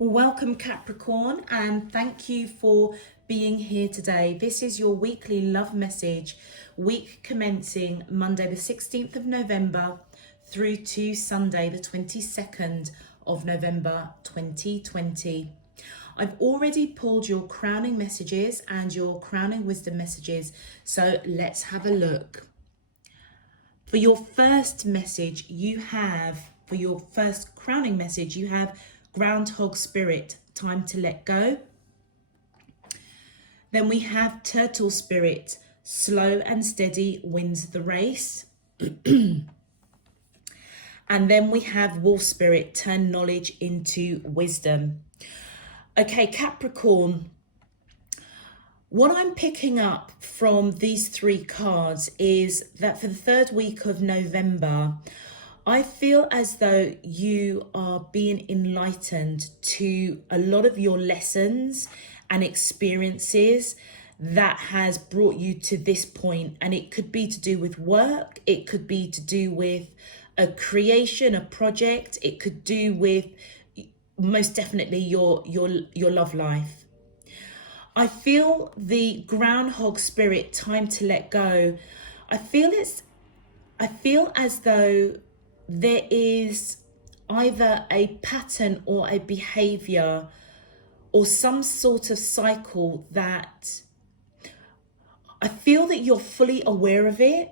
Welcome Capricorn, and thank you for being here today. This is your weekly love message, week commencing Monday the 16th of November through to Sunday the 22nd of November 2020. I've already pulled your crowning messages and your crowning wisdom messages, so let's have a look. For your first message, for your first crowning message, you have Groundhog Spirit, time to let go. Then we have Turtle Spirit, slow and steady wins the race. And then we have Wolf Spirit, turn knowledge into wisdom. Okay, Capricorn, what I'm picking up from these three cards is that for the third week of November, I feel as though you are being enlightened to a lot of your lessons and experiences that has brought you to this point. And it could be to do with work. It could be to do with a creation, a project. It could do with most definitely your love life. I feel the Groundhog Spirit, time to let go. I feel as though there is either a pattern or a behavior or some sort of cycle that I feel that you're fully aware of it.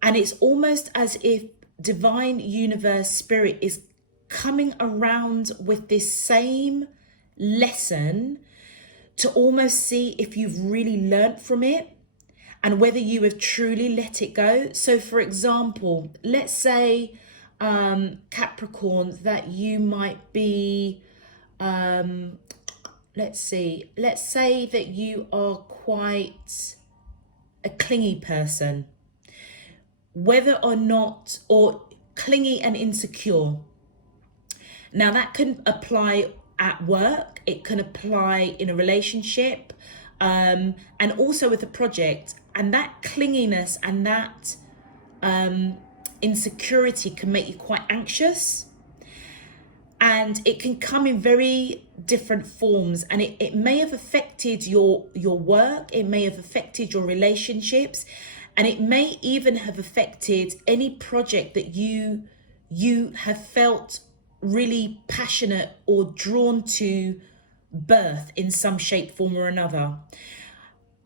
And it's almost as if divine universe spirit is coming around with this same lesson to almost see if you've really learnt from it and whether you have truly let it go. So for example, let's say Capricorn, that you might be, let's say that you are quite a clingy person, whether or not, or clingy and insecure. Now that can apply at work, it can apply in a relationship, and also with a project. And that clinginess and that insecurity can make you quite anxious, and it can come in very different forms, and it may have affected your work, it may have affected your relationships, and it may even have affected any project that you have felt really passionate or drawn to birth in some shape, form or another.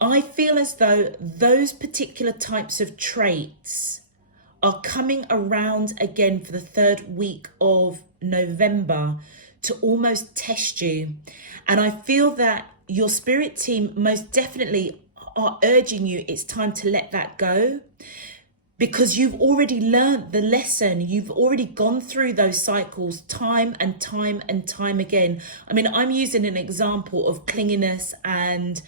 I feel as though those particular types of traits are coming around again for the third week of November to almost test you. And I feel that your spirit team most definitely are urging you, it's time to let that go, because you've already learned the lesson. You've already gone through those cycles time and time and time again. I mean, I'm using an example of clinginess and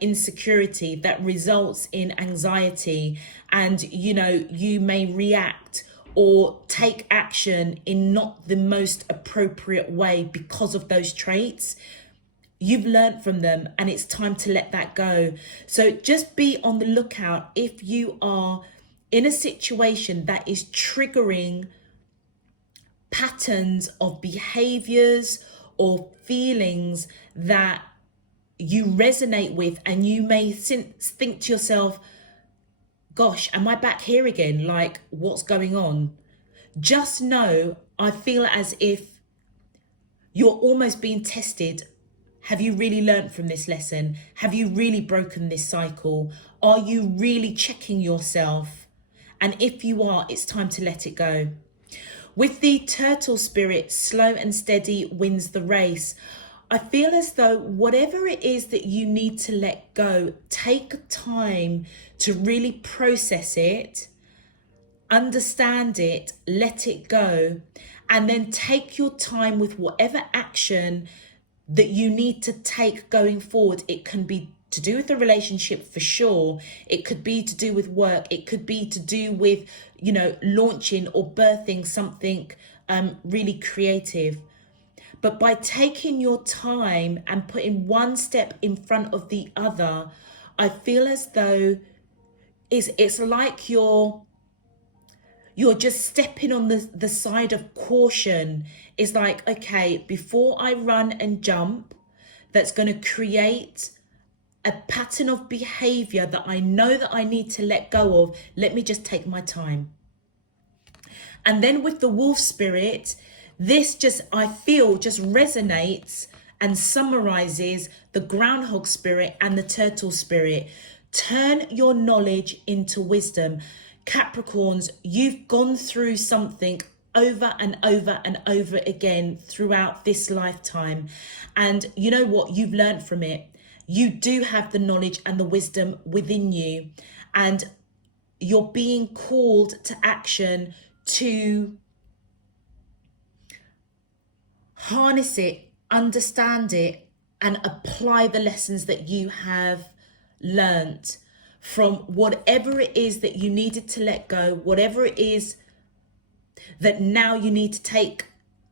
insecurity that results in anxiety, and you may react or take action in not the most appropriate way because of those traits. You've learned from them and it's time to let that go. So just be on the lookout if you are in a situation that is triggering patterns of behaviors or feelings that you resonate with, and you may think to yourself, gosh, am I back here again? Like, what's going on? Just know, I feel as if you're almost being tested. Have you really learned from this lesson? Have you really broken this cycle? Are you really checking yourself? And if you are, it's time to let it go. With the Turtle Spirit, slow and steady wins the race. I feel as though whatever it is that you need to let go, take time to really process it, understand it, let it go, and then take your time with whatever action that you need to take going forward. It can be to do with the relationship for sure. It could be to do with work. It could be to do with, launching or birthing something really creative. But by taking your time and putting one step in front of the other, I feel as though it's like you're you're just stepping on the side of caution. It's like, okay, before I run and jump, that's going to create a pattern of behavior that I know that I need to let go of. Let me just take my time. And then with the wolf spirit, this just, I feel, just resonates and summarizes the groundhog spirit and the turtle spirit. Turn your knowledge into wisdom. Capricorns, you've gone through something over and over and over again throughout this lifetime. And you know what? You've learned from it. You do have the knowledge and the wisdom within you. And you're being called to action to harness it, understand it, and apply the lessons that you have learnt from whatever it is that you needed to let go, whatever it is that now you need to take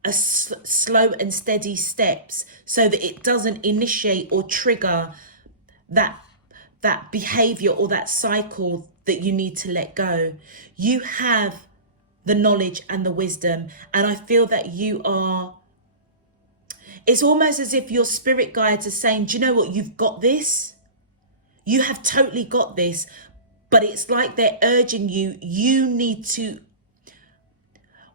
a slow and steady steps so that it doesn't initiate or trigger that behavior or that cycle that you need to let go. You have the knowledge and the wisdom, and I feel that you are, it's almost as if your spirit guides are saying, do you know what, you've got this. You have totally got this. But it's like they're urging you, you need to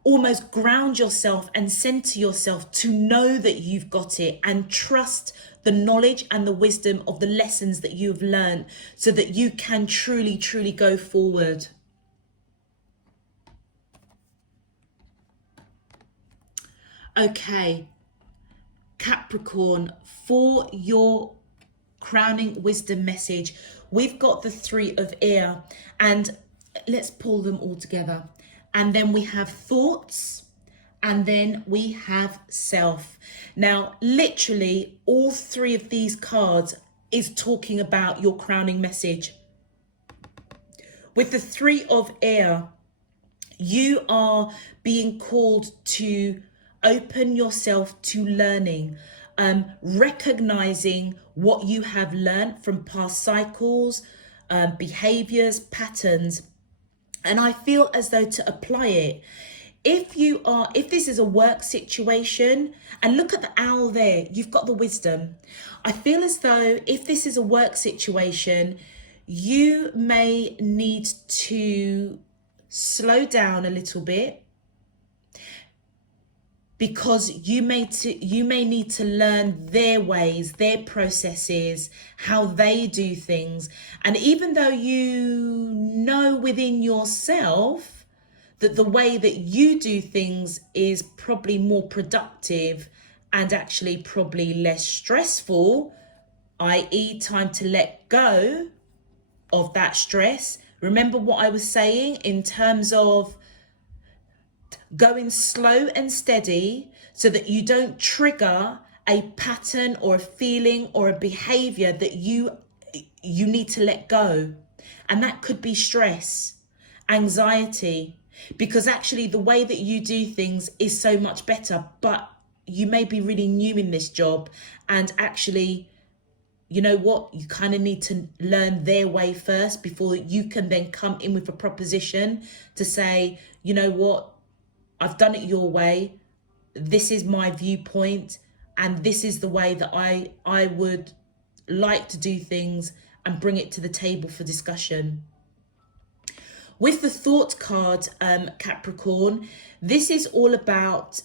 almost ground yourself and center yourself to know that you've got it, and trust the knowledge and the wisdom of the lessons that you've learned so that you can truly, truly go forward. Okay, Capricorn, for your crowning wisdom message, we've got the Three of Air, and let's pull them all together. And then we have thoughts, and then we have self. Now, literally, all three of these cards is talking about your crowning message. With the Three of Air, you are being called to open yourself to learning, recognizing what you have learned from past cycles, behaviors, patterns. And I feel as though to apply it, if this is a work situation, and look at the owl there, you've got the wisdom. I feel as though if this is a work situation, you may need to slow down a little bit, because you may need to learn their ways, their processes, how they do things. And even though you know within yourself that the way that you do things is probably more productive and actually probably less stressful, i.e. time to let go of that stress. Remember what I was saying in terms of going slow and steady so that you don't trigger a pattern or a feeling or a behavior that you need to let go. And that could be stress, anxiety, because actually the way that you do things is so much better, but you may be really new in this job, and actually, you know what, you kind of need to learn their way first before you can then come in with a proposition to say, you know what, I've done it your way. This is my viewpoint, and this is the way that I would like to do things, and bring it to the table for discussion. With the thought card, Capricorn, this is all about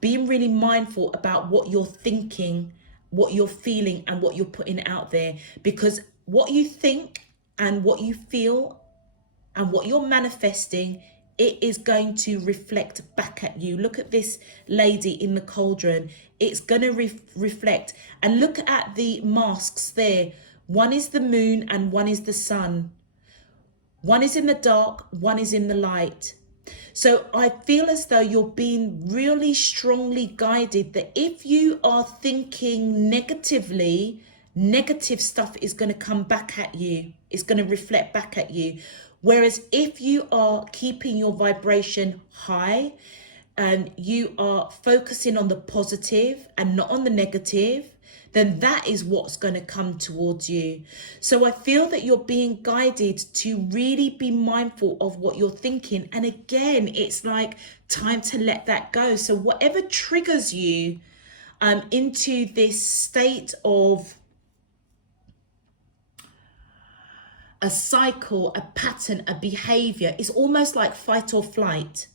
being really mindful about what you're thinking, what you're feeling, and what you're putting out there. Because what you think and what you feel and what you're manifesting, it is going to reflect back at you. Look at this lady in the cauldron. It's going to reflect. And look at the masks there. One is the moon and one is the sun. One is in the dark, one is in the light. So I feel as though you're being really strongly guided that if you are thinking negatively, negative stuff is going to come back at you. It's going to reflect back at you. Whereas if you are keeping your vibration high and you are focusing on the positive and not on the negative, then that is what's going to come towards you. So I feel that you're being guided to really be mindful of what you're thinking. And again, it's like time to let that go. So whatever triggers you into this state of a cycle, a pattern, a behavior, is almost like fight or flight.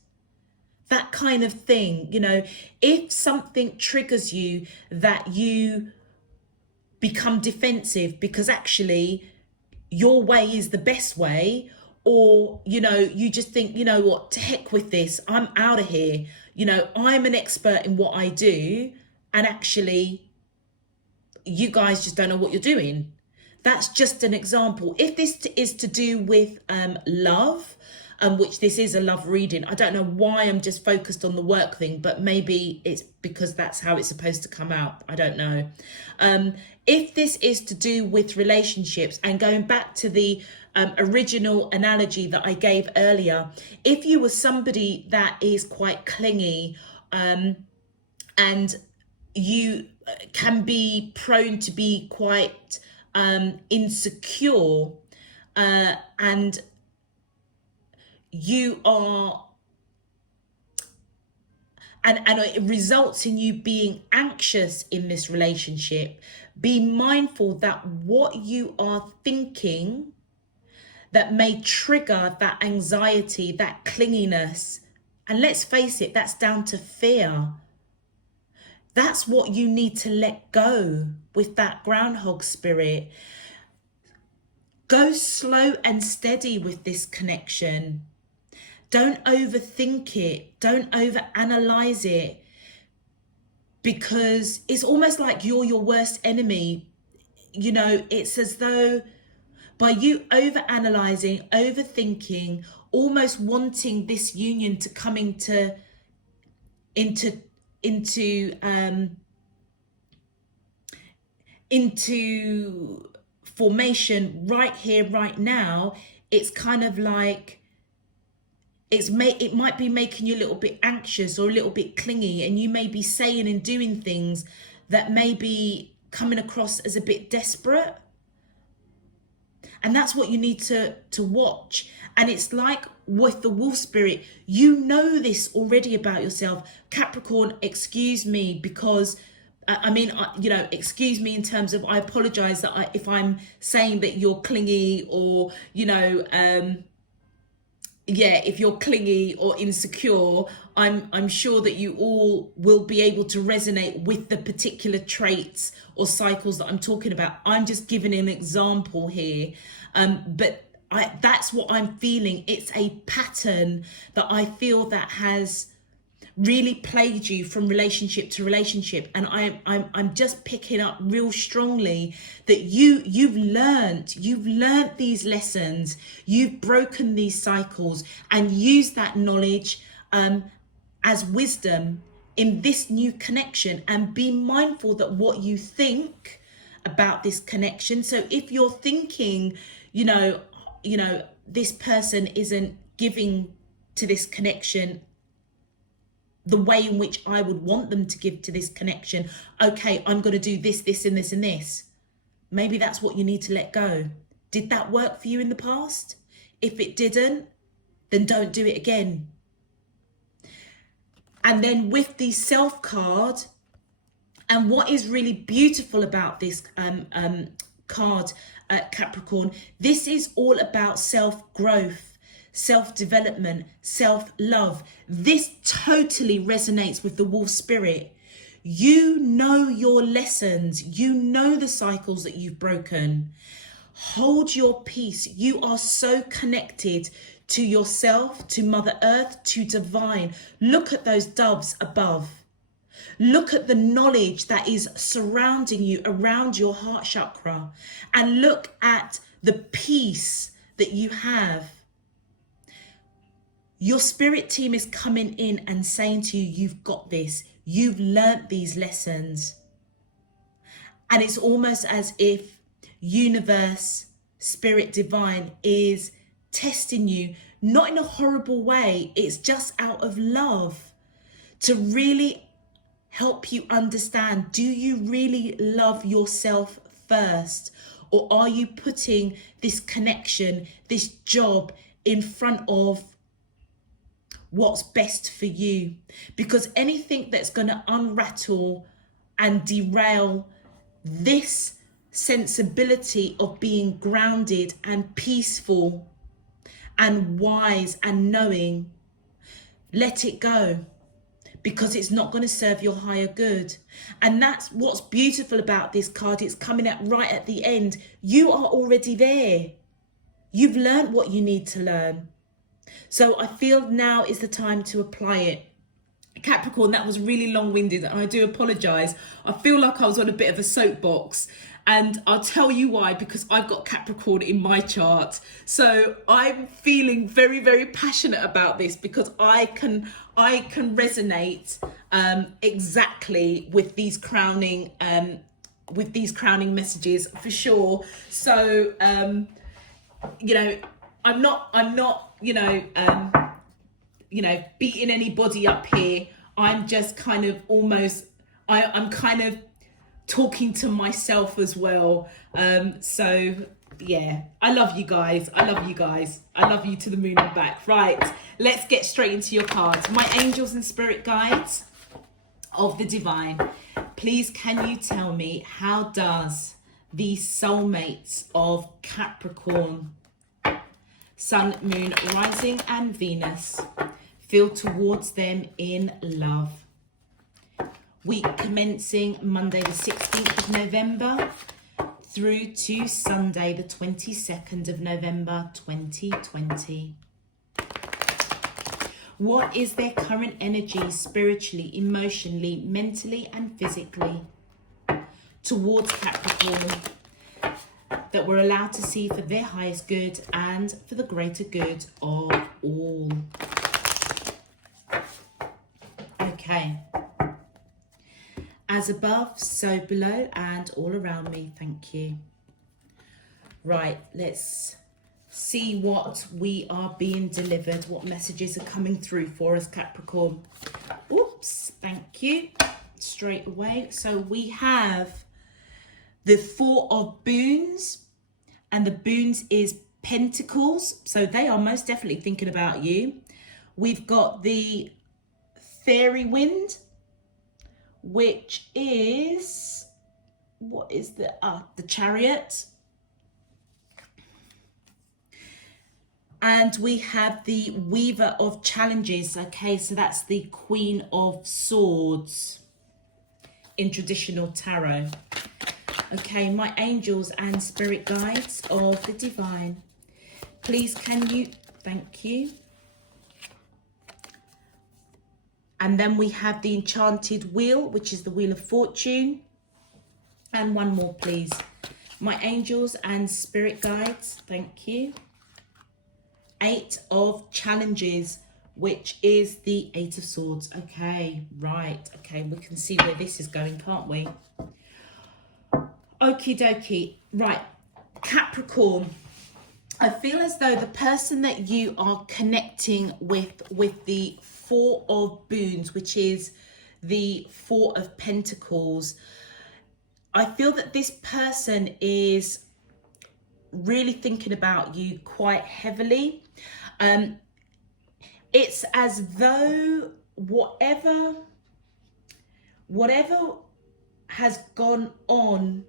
That kind of thing, you know, if something triggers you that you become defensive because actually your way is the best way, or, you know, you just think, you know what, to heck with this, I'm out of here. You know, I'm an expert in what I do, and actually you guys just don't know what you're doing. That's just an example. If this is to do with love, which this is a love reading. I don't know why I'm just focused on the work thing, but maybe it's because that's how it's supposed to come out. I don't know. If this is to do with relationships, and going back to the original analogy that I gave earlier, if you were somebody that is quite clingy and you can be prone to be quite insecure and you are, and it results in you being anxious in this relationship, be mindful that what you are thinking that may trigger that anxiety, that clinginess, and let's face it, that's down to fear. That's what you need to let go with that groundhog spirit. Go slow and steady with this connection. Don't overthink it. Don't overanalyze it, because it's almost like you're your worst enemy. You know, it's as though by you overanalyzing, overthinking, almost wanting this union to come into formation right here, right now, it's kind of like it might be making you a little bit anxious or a little bit clingy, and you may be saying and doing things that may be coming across as a bit desperate. And that's what you need to watch. And it's like with the wolf spirit, you know this already about yourself. Capricorn, excuse me, because excuse me in terms of, I apologize that if I'm saying that you're clingy, or, if you're clingy or insecure, I'm sure that you all will be able to resonate with the particular traits or cycles that I'm talking about. I'm just giving an example here, but that's what I'm feeling. It's a pattern that I feel that has really plagued you from relationship to relationship, and I'm just picking up real strongly that you've learned these lessons, you've broken these cycles, and used that knowledge as wisdom in this new connection. And be mindful that what you think about this connection. So if you're thinking, this person isn't giving to this connection the way in which I would want them to give to this connection, okay, I'm going to do this, this, and this, and this. Maybe that's what you need to let go. Did that work for you in the past? If it didn't, then don't do it again. And then with the self card, and what is really beautiful about this card, Capricorn, this is all about self-growth, self-development, self-love. This totally resonates with the wolf spirit. You know your lessons. You know the cycles that you've broken. Hold your peace. You are so connected to yourself, to Mother Earth, to divine. Look at those doves above. Look at the knowledge that is surrounding you around your heart chakra, and look at the peace that you have. Your spirit team is coming in and saying to you, you've got this. You've learnt these lessons. And it's almost as if universe, spirit divine is testing you, not in a horrible way. It's just out of love, to really help you understand, do you really love yourself first? Or are you putting this connection, this job in front of what's best for you? Because anything that's going to unrattle and derail this sensibility of being grounded and peaceful and wise and knowing, let it go, because it's not going to serve your higher good. And that's what's beautiful about this card. It's coming out right at the end. You are already there. You've learned what you need to learn. So I feel now is the time to apply it. Capricorn, that was really long-winded and I do apologise. I feel like I was on a bit of a soapbox, and I'll tell you why, because I've got Capricorn in my chart. So I'm feeling very, very passionate about this because I can resonate exactly with these crowning messages for sure. So you know, I'm not beating anybody up here. I'm just kind of almost, I'm kind of talking to myself as well. So yeah, I love you guys. I love you guys. I love you to the moon and back. Right, let's get straight into your cards. My angels and spirit guides of the divine, please can you tell me, how does the soulmates of Capricorn, Sun, Moon, Rising and Venus feel towards them in love? Week commencing Monday the 16th of November through to Sunday the 22nd of November 2020. What is their current energy spiritually, emotionally, mentally and physically towards Capricorn that we're allowed to see for their highest good and for the greater good of all? Okay. As above, so below and all around me. Thank you. Right, let's see what we are being delivered, what messages are coming through for us, Capricorn. Oops, thank you. Straight away. So we have the Four of Boons, and the Boons is Pentacles. So they are most definitely thinking about you. We've got the Fairy Wind, which is, what is the Chariot. And we have the Weaver of Challenges. Okay, so that's the Queen of Swords in traditional tarot. Okay, my angels and spirit guides of the divine, please can you, thank you. And then we have the Enchanted Wheel, which is the Wheel of Fortune. And one more, please. My angels and spirit guides, thank you. Eight of Challenges, which is the Eight of Swords. Okay, right. Okay, we can see where this is going, can't we? Okie dokie. Right, Capricorn. I feel as though the person that you are connecting with the Four of Boons, which is the Four of Pentacles, I feel that this person is really thinking about you quite heavily. It's as though whatever has gone on,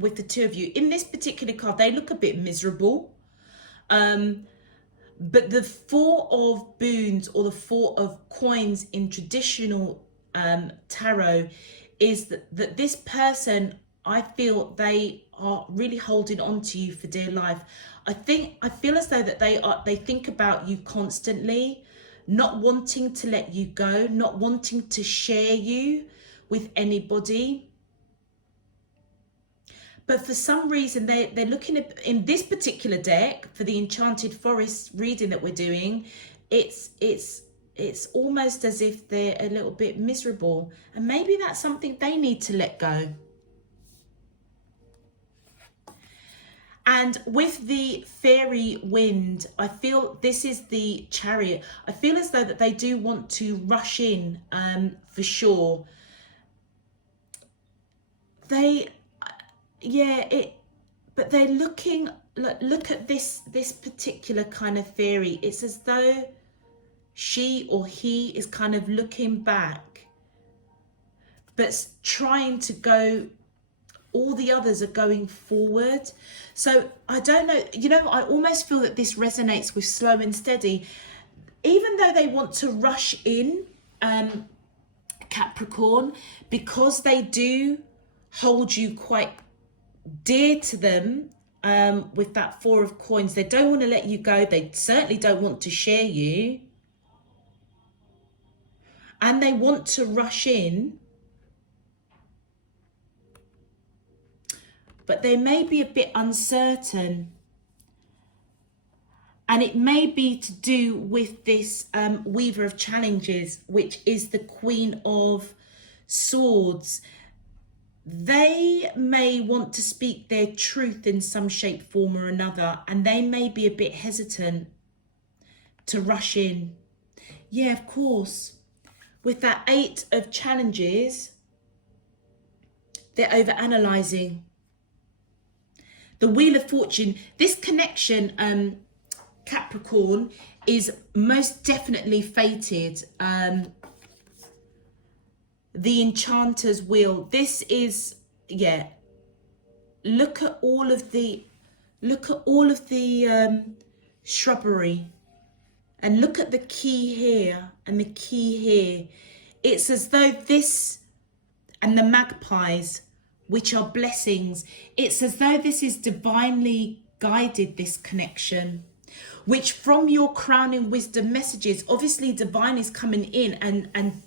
with the two of you in this particular card, they look a bit miserable. But the Four of Boons, or the Four of Coins in traditional tarot, is that this person, I feel they are really holding on to you for dear life. I feel as though that they think about you constantly, not wanting to let you go, not wanting to share you with anybody. But for some reason, they're looking at, in this particular deck, for the Enchanted Forest reading that we're doing, it's almost as if they're a little bit miserable. And maybe that's something they need to let go. And with the fairy wind, I feel this is the Chariot. I feel as though that they do want to rush in, for sure. But they're looking, look at this particular kind of fairy. It's as though she or he is kind of looking back, but trying to go, all the others are going forward. So I don't know, I almost feel that this resonates with slow and steady. Even though they want to rush in, Capricorn, because they do hold you quite dear to them, with that Four of Coins. They don't want to let you go. They certainly don't want to share you. And they want to rush in. But they may be a bit uncertain. And it may be to do with this Weaver of Challenges, which is the Queen of Swords. They may want to speak their truth in some shape, form or another, and they may be a bit hesitant to rush in. Yeah, of course. With that Eight of Challenges, they're overanalyzing. The Wheel of Fortune, this connection, Capricorn, is most definitely fated. The Enchanter's Wheel. This is, look at all of the shrubbery, and look at the key here and the key here. It's as though this and the magpies, which are blessings, it's as though this is divinely guided, this connection, which from your crowning wisdom messages, obviously divine is coming in and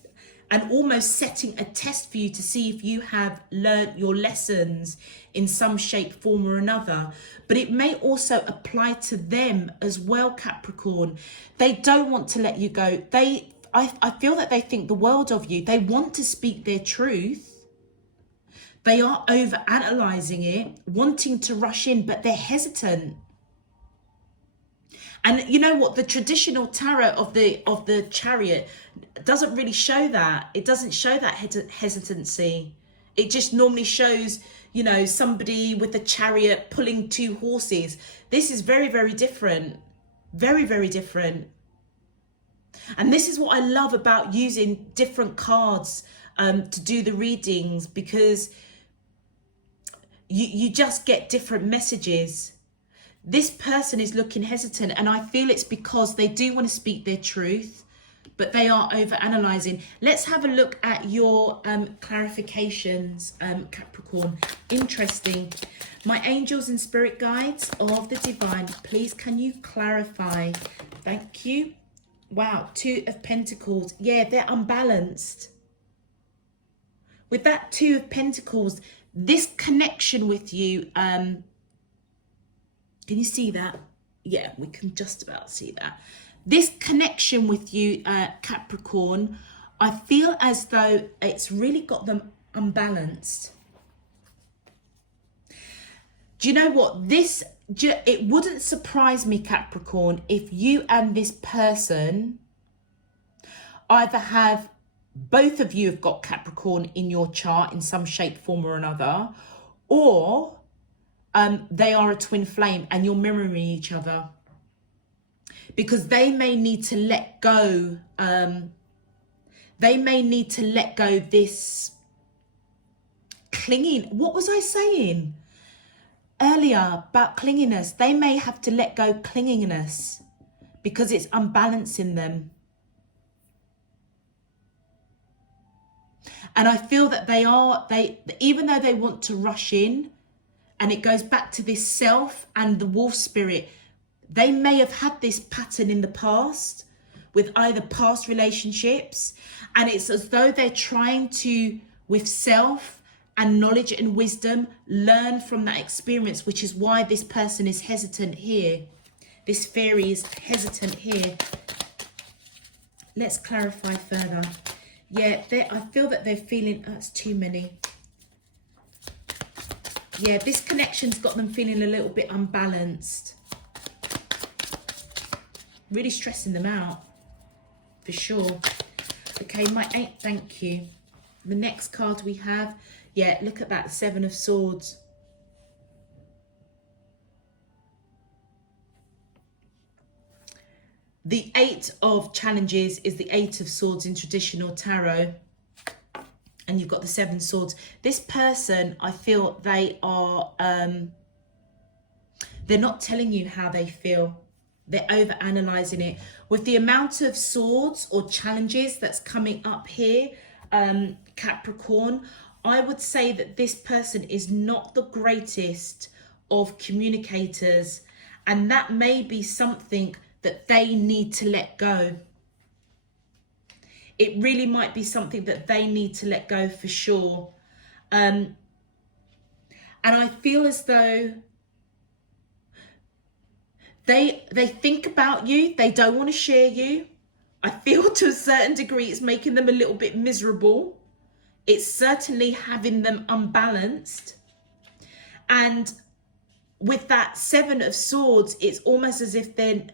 almost setting a test for you to see if you have learnt your lessons in some shape, form or another. But it may also apply to them as well, Capricorn. They don't want to let you go. I feel that they think the world of you. They want to speak their truth. They are over-analysing it, wanting to rush in, but they're hesitant. And you know what? The traditional tarot of the Chariot doesn't really show that. It doesn't show that hesitancy. It just normally shows, somebody with a chariot pulling two horses. This is very, very different. Very, very different. And this is what I love about using different cards to do the readings, because you just get different messages. This person is looking hesitant, and I feel it's because they do want to speak their truth, but they are over-analysing. Let's have a look at your clarifications, Capricorn. Interesting. My angels and spirit guides of the divine, please can you clarify? Thank you. Wow, Two of Pentacles. Yeah, they're unbalanced. With that Two of Pentacles, this connection with you, can you see that? Yeah, we can just about see that. This connection with you, Capricorn, I feel as though it's really got them unbalanced. Do you know what? It wouldn't surprise me, Capricorn, if you and this person either have, both of you have got Capricorn in your chart in some shape, form or another, or they are a twin flame and you're mirroring each other, because they may need to let go. They may need to let go this clinging. What was I saying earlier about clinginess? They may have to let go clinginess because it's unbalancing them. And I feel that even though they want to rush in, and it goes back to this self and the wolf spirit, they may have had this pattern in the past with either past relationships, and it's as though they're trying to, with self and knowledge and wisdom, learn from that experience, which is why this person is hesitant here. This fairy is hesitant here. Let's clarify further. Yeah, I feel that they're feeling, that's too many. Yeah, this connection's got them feeling a little bit unbalanced. Really stressing them out, for sure. Okay, my 8, thank you. The next card we have, yeah, look at that, 7 of Swords. The 8 of Challenges is the 8 of Swords in traditional tarot. And you've got the 7 swords. This person, I feel they are, they're not telling you how they feel. They're over-analysing it. With the amount of swords or challenges that's coming up here, Capricorn, I would say that this person is not the greatest of communicators. And that may be something that they need to let go. It really might be something that they need to let go for sure. And I feel as though they think about you. They don't want to share you. I feel to a certain degree it's making them a little bit miserable. It's certainly having them unbalanced. And with that 7 of Swords, it's almost as if they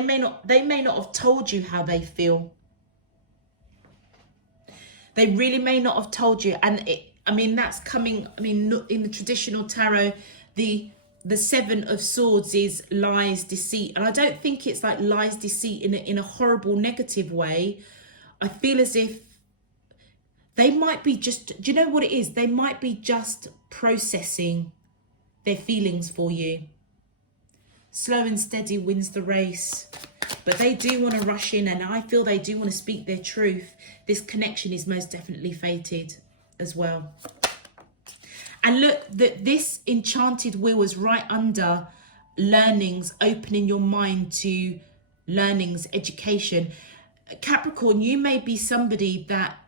may not have told you how they feel. They really may not have told you. And that's coming, in the traditional tarot, the 7 of Swords is lies, deceit. And I don't think it's like lies, deceit in a horrible, negative way. I feel as if they might be just, do you know what it is? They might be just processing their feelings for you. Slow and steady wins the race. But they do want to rush in, and I feel they do want to speak their truth. This connection is most definitely fated as well. And look, that this enchanted wheel is right under learnings, opening your mind to learnings, education. Capricorn, you may be somebody that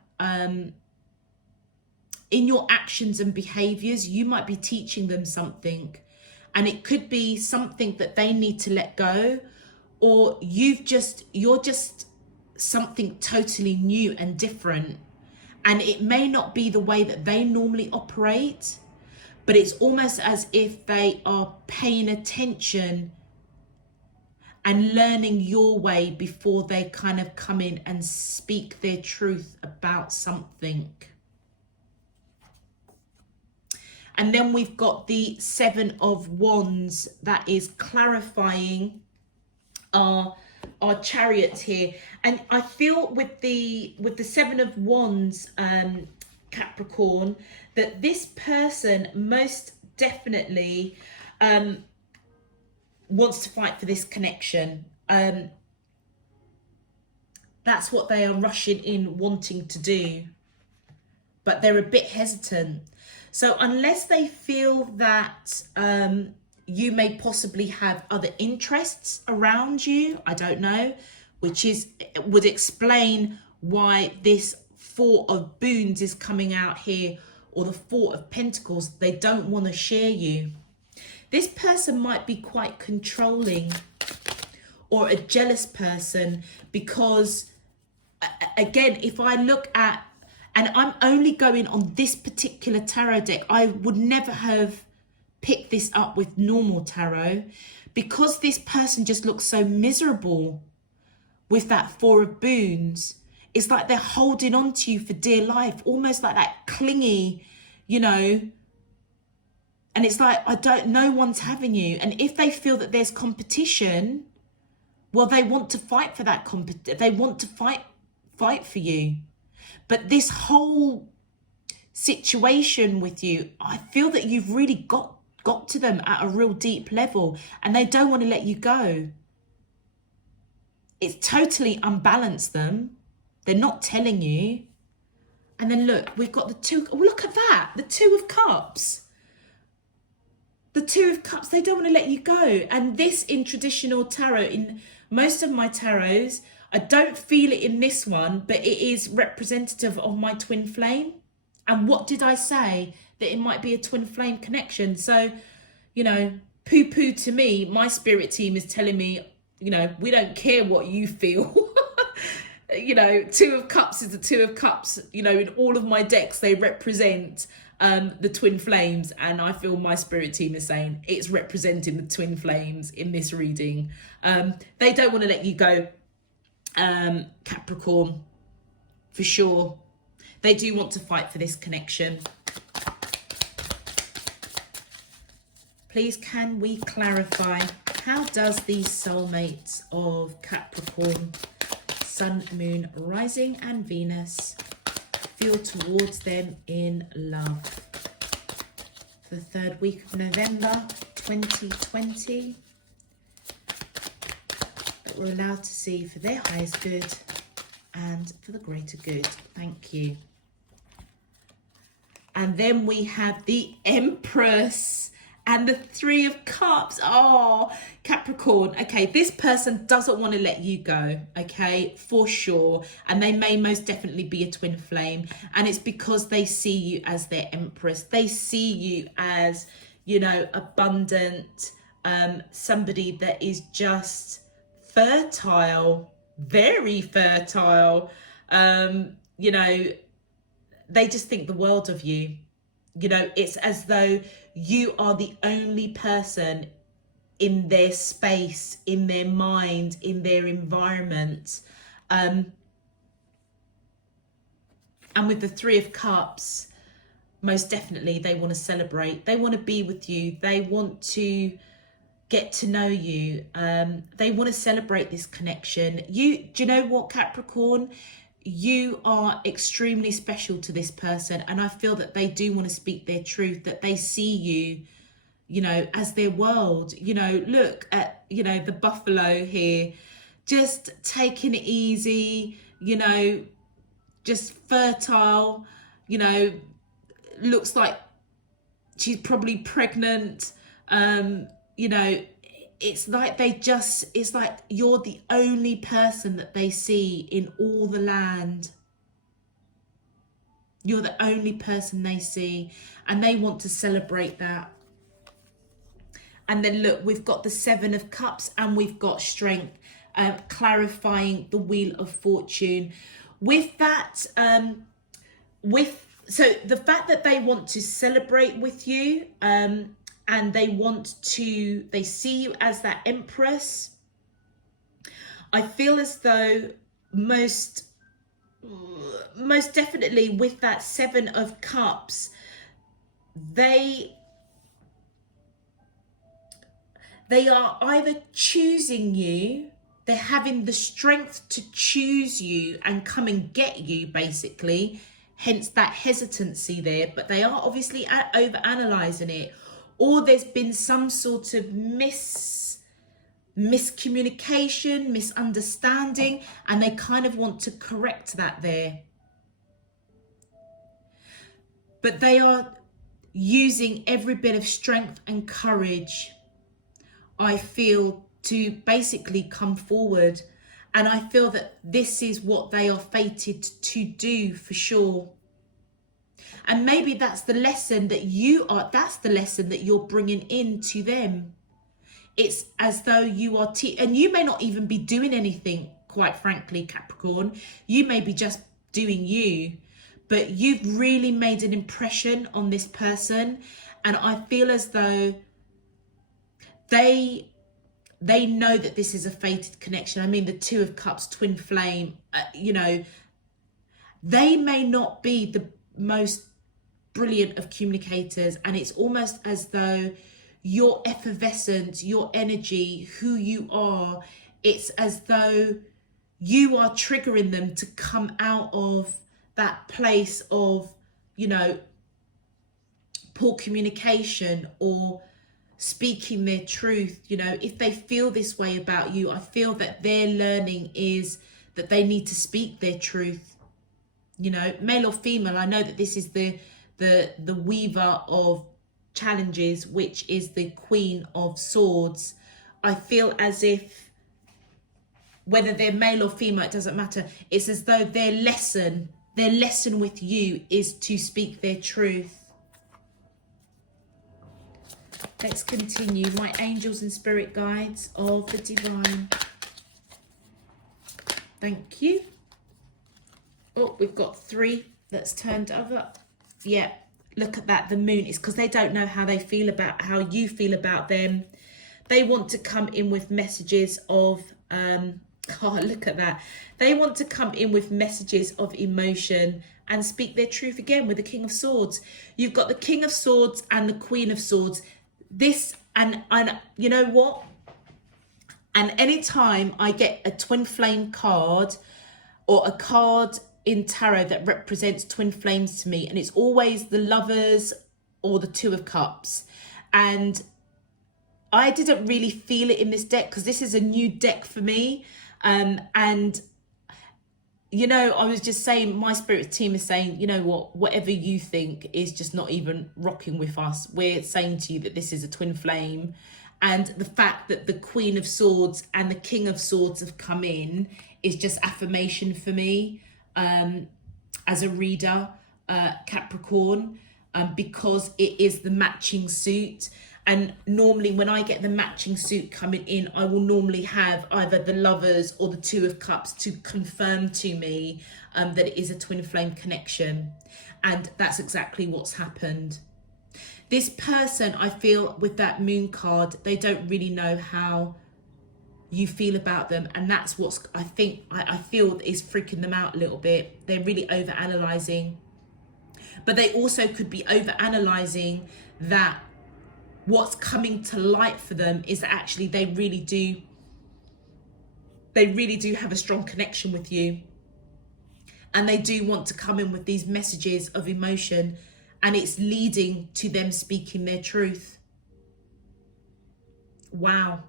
in your actions and behaviors, you might be teaching them something. And it could be something that they need to let go, or you're just something totally new and different. And it may not be the way that they normally operate, but it's almost as if they are paying attention and learning your way before they kind of come in and speak their truth about something. And then we've got the 7 of Wands that is clarifying our Chariot here. And I feel with the 7 of Wands, Capricorn, that this person most definitely wants to fight for this connection. That's what they are rushing in wanting to do, but they're a bit hesitant. So unless they feel that you may possibly have other interests around you, I don't know, which would explain why this 4 of Boons is coming out here, or the 4 of Pentacles. They don't want to share you. This person might be quite controlling or a jealous person, because again, if I look at, and I'm only going on this particular tarot deck, I would never have picked this up with normal tarot, because this person just looks so miserable with that 4 of Boons. It's like they're holding on to you for dear life, almost like that clingy, and it's like, no one's having you. And if they feel that there's competition, well, they want to fight for that they want to fight for you. But this whole situation with you, I feel that you've really got to them at a real deep level, and they don't want to let you go. It's totally unbalanced them. They're not telling you. And then look, we've got the 2. Look at that, the 2 of Cups. The 2 of Cups, they don't want to let you go. And this in traditional tarot, in most of my tarots, I don't feel it in this one, but it is representative of my twin flame. And what did I say? That it might be a twin flame connection. So, poo-poo to me, my spirit team is telling me, we don't care what you feel. 2 of Cups is the 2 of Cups. In all of my decks, they represent the twin flames, and I feel my spirit team is saying it's representing the twin flames in this reading. They don't want to let you go, Capricorn, for sure. They do want to fight for this connection. Please, can we clarify, how does the soulmates of Capricorn, Sun, Moon, Rising and Venus feel towards them in love? For the third week of November 2020, that we're allowed to see for their highest good and for the greater good. Thank you. And then we have the Empress and the Three of Cups. Oh, Capricorn. Okay, this person doesn't want to let you go, okay, for sure. And they may most definitely be a twin flame. And it's because they see you as their Empress. They see you as, you know, abundant, somebody that is just fertile, very fertile. You know, they just think the world of you. You know, it's as though you are the only person in their space, in their mind, in their environment. And with the Three of Cups, most definitely they want to celebrate. They want to be with you. They want to get to know you. They want to celebrate this connection. Do you know what, Capricorn? You are extremely special to this person, and I feel that they do want to speak their truth, that they see you, you know, as their world. You know, look at, you know, the buffalo here, just taking it easy, you know, just fertile, you know, looks like she's probably pregnant. You know, it's like it's like you're the only person that they see in all the land. You're the only person they see, and they want to celebrate that. And then look, we've got the Seven of Cups and we've got Strength, clarifying the Wheel of Fortune. With that, so the fact that they want to celebrate with you, and they see you as that Empress. I feel as though most definitely with that Seven of Cups, they are either choosing you, they're having the strength to choose you and come and get you, basically, hence that hesitancy there, but they are obviously over-analysing it. Or there's been some sort of miscommunication, misunderstanding, and they kind of want to correct that there. But they are using every bit of strength and courage, I feel, to basically come forward. And I feel that this is what they are fated to do for sure. And maybe that's the lesson that you're bringing in to them. It's as though you are, and you may not even be doing anything, quite frankly, Capricorn. You may be just doing you, but you've really made an impression on this person. And I feel as though they know that this is a fated connection. I mean, the Two of Cups, twin flame, you know, they may not be the most brilliant of communicators, and it's almost as though your effervescence, your energy, who you are, it's as though you are triggering them to come out of that place of, you know, poor communication or speaking their truth. You know, if they feel this way about you, I feel that their learning is that they need to speak their truth. You know, male or female, I know that this is the weaver of challenges, which is the Queen of Swords. I feel as if whether they're male or female, it doesn't matter. It's as though their lesson with you is to speak their truth. Let's continue. My angels and spirit guides of the divine. Thank you. Oh, we've got 3 that's turned over. Yeah, look at that, the moon, it's because they don't know how they feel about how you feel about them. They want to come in with messages of, oh, look at that. They want to come in with messages of emotion and speak their truth again with the King of Swords. You've got the King of Swords and the Queen of Swords. This, and you know what? And anytime I get a twin flame card or a card in tarot that represents twin flames to me, and it's always the Lovers or the Two of Cups. And I didn't really feel it in this deck because this is a new deck for me. And, you know, I was just saying, my spirit team is saying, you know what, whatever you think is just not even rocking with us. We're saying to you that this is a twin flame. And the fact that the Queen of Swords and the King of Swords have come in is just affirmation for me as a reader, Capricorn, because it is the matching suit. And normally when I get the matching suit coming in, I will normally have either the Lovers or the Two of Cups to confirm to me that it is a twin flame connection. And that's exactly what's happened. This person, I feel with that moon card, they don't really know how you feel about them. And that's what's, I feel is freaking them out a little bit. They're really over-analysing. But they also could be over-analysing that what's coming to light for them is that actually they really do have a strong connection with you. And they do want to come in with these messages of emotion, and it's leading to them speaking their truth. Wow.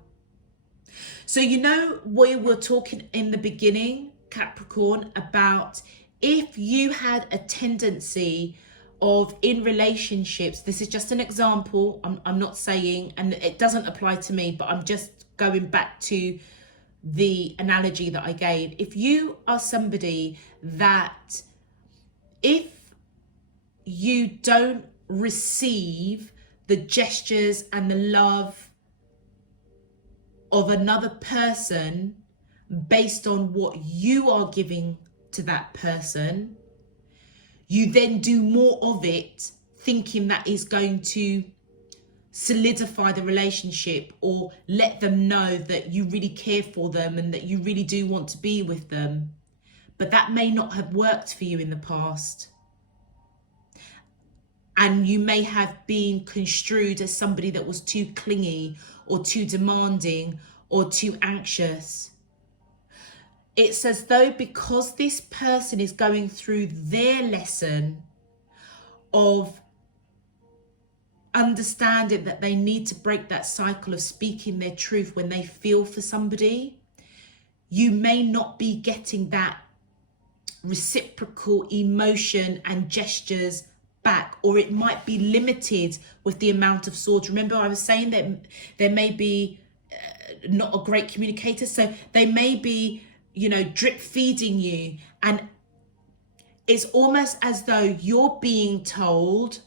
So, you know, we were talking in the beginning, Capricorn, about if you had a tendency of, in relationships, this is just an example, I'm not saying, and it doesn't apply to me, but I'm just going back to the analogy that I gave. If you are somebody that, if you don't receive the gestures and the love of another person based on what you are giving to that person, you then do more of it thinking that is going to solidify the relationship or let them know that you really care for them and that you really do want to be with them. But that may not have worked for you in the past. And you may have been construed as somebody that was too clingy or too demanding or too anxious. It's as though because this person is going through their lesson of understanding that they need to break that cycle of speaking their truth when they feel for somebody, you may not be getting that reciprocal emotion and gestures back, or it might be limited with the amount of swords. Remember, I was saying that there may be not a great communicator, so they may be, you know, drip feeding you, and it's almost as though you're being told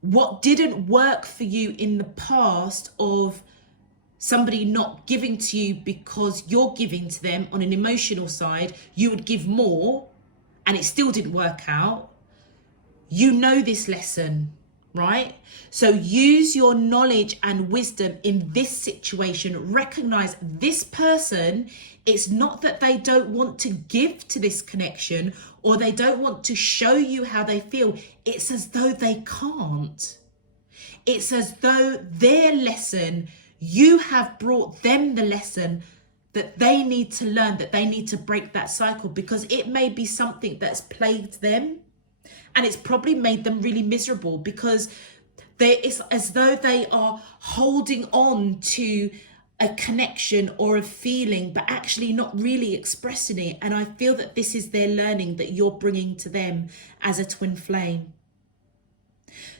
what didn't work for you in the past of somebody not giving to you because you're giving to them on an emotional side. You would give more and it still didn't work out. You know this lesson, right? So use your knowledge and wisdom in this situation. Recognize this person, it's not that they don't want to give to this connection or they don't want to show you how they feel. It's as though they can't. It's as though their lesson, you have brought them the lesson that they need to learn, that they need to break that cycle, because it may be something that's plagued them. And it's probably made them really miserable because it's as though they are holding on to a connection or a feeling, but actually not really expressing it. And I feel that this is their learning that you're bringing to them as a twin flame.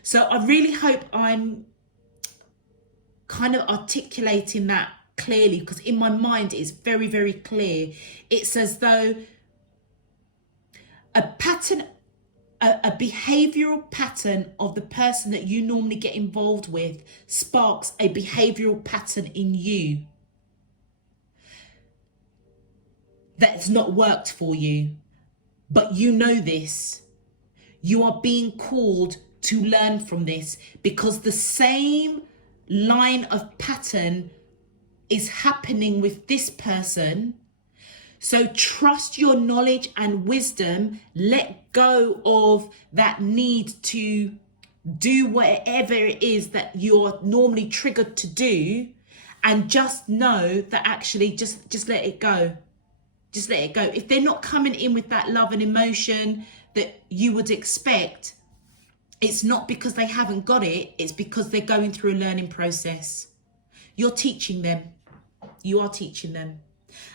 So I really hope I'm kind of articulating that clearly, because in my mind it's very, very clear. It's as though a pattern, a behavioral pattern of the person that you normally get involved with sparks a behavioral pattern in you that's not worked for you. But you know this. You are being called to learn from this, because the same line of pattern is happening with this person. So trust your knowledge and wisdom. Let go of that need to do whatever it is that you're normally triggered to do, and just know that actually just let it go. Just let it go. If they're not coming in with that love and emotion that you would expect, it's not because they haven't got it. It's because they're going through a learning process. You're teaching them. You are teaching them.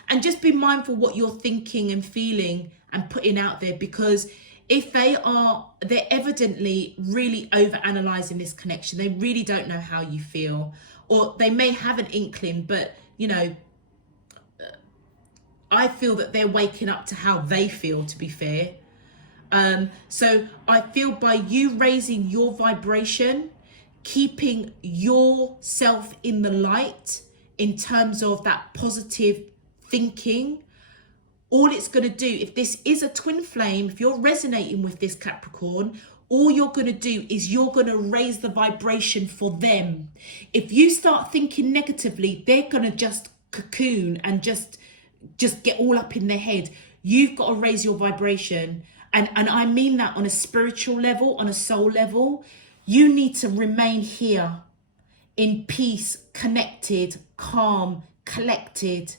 And just be mindful what you're thinking and feeling and putting out there, because if they're evidently really over-analysing this connection. They really don't know how you feel, or they may have an inkling, but, you know, I feel that they're waking up to how they feel, to be fair. So I feel by you raising your vibration, keeping yourself in the light in terms of that positive thinking, all it's going to do, if this is a twin flame, if you're resonating with this Capricorn, all you're going to do is you're going to raise the vibration for them. If you start thinking negatively, they're going to just cocoon and just get all up in their head. You've got to raise your vibration. And I mean that on a spiritual level, on a soul level. You need to remain here in peace, connected, calm, collected,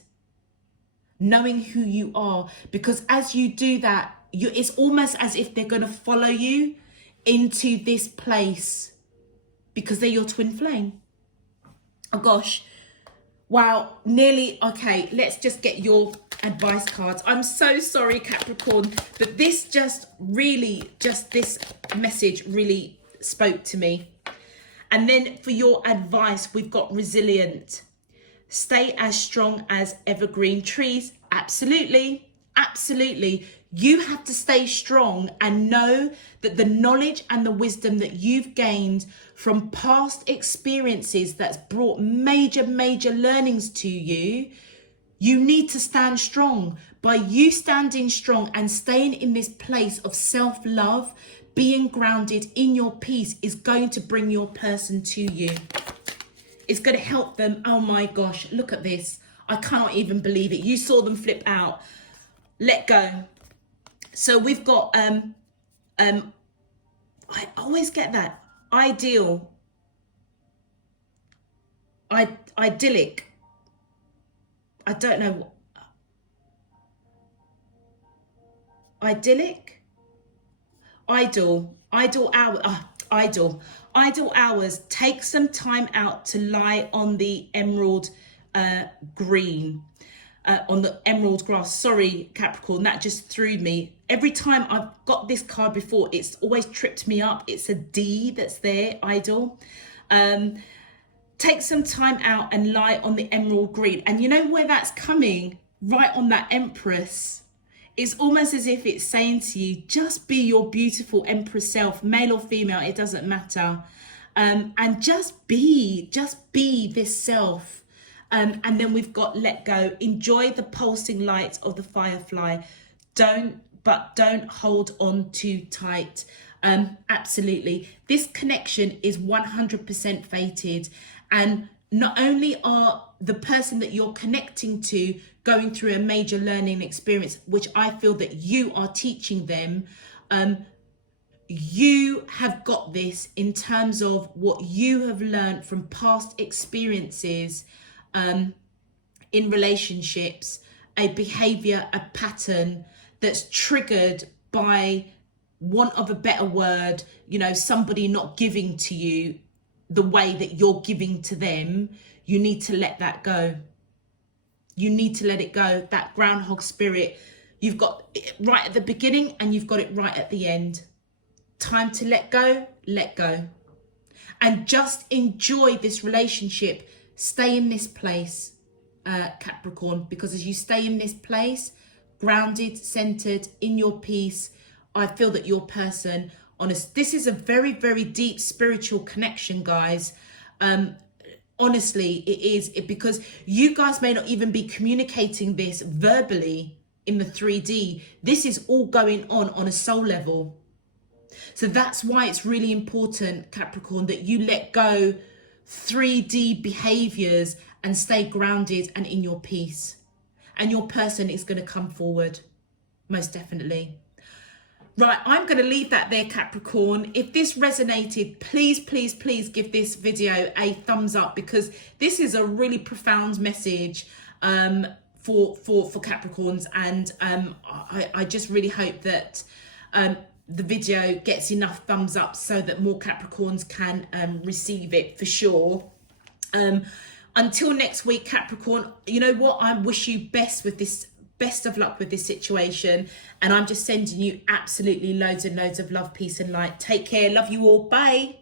knowing who you are. Because as you do that, it's almost as if they're going to follow you into this place, because they're your twin flame. Oh gosh. Wow, nearly. Okay, let's just get your advice cards. I'm so sorry, Capricorn, but this this message really spoke to me. And then for your advice, we've got resilient. Stay as strong as evergreen trees. Absolutely, absolutely. You have to stay strong and know that the knowledge and the wisdom that you've gained from past experiences that's brought major learnings to you, you need to stand strong. By you standing strong and staying in this place of self-love, being grounded in your peace is going to bring your person to you. It's going to help them. Oh my gosh, look at this. I can't even believe it. You saw them flip out. Let go. So we've got, I always get that. Ideal. Idyllic. I don't know what. Idyllic? Idle hours. Take some time out to lie on the emerald green, on the emerald grass. Sorry, Capricorn, that just threw me. Every time I've got this card before, it's always tripped me up. It's a D that's there, idle. Take some time out and lie on the emerald green. And you know where that's coming? Right on that Empress. It's almost as if it's saying to you, just be your beautiful Empress self, male or female, it doesn't matter. And just be this self. And then we've got let go. Enjoy the pulsing light of the firefly. Don't hold on too tight. Absolutely. This connection is 100% fated. And not only are the person that you're connecting to going through a major learning experience, which I feel that you are teaching them, you have got this in terms of what you have learned from past experiences in relationships, a behavior, a pattern that's triggered by want of a better word, you know, somebody not giving to you the way that you're giving to them. You need to let that go. You need to let it go. That groundhog spirit, you've got it right at the beginning and you've got it right at the end. Time to let go, let go. And just enjoy this relationship. Stay in this place, Capricorn, because as you stay in this place, grounded, centered, in your peace, I feel that your person, honest, this is a very, very deep spiritual connection, guys. Honestly, it is, because you guys may not even be communicating this verbally in the 3D. This is all going on a soul level. So that's why it's really important, Capricorn, that you let go 3D behaviors and stay grounded and in your peace. And your person is going to come forward, most definitely. Right, I'm going to leave that there, Capricorn. If this resonated, please, please, please give this video a thumbs up, because this is a really profound message for Capricorns. And I just really hope that the video gets enough thumbs up so that more Capricorns can receive it for sure. Until next week, Capricorn, you know what? I wish you best of luck with this situation. And I'm just sending you absolutely loads and loads of love, peace and light. Take care. Love you all. Bye.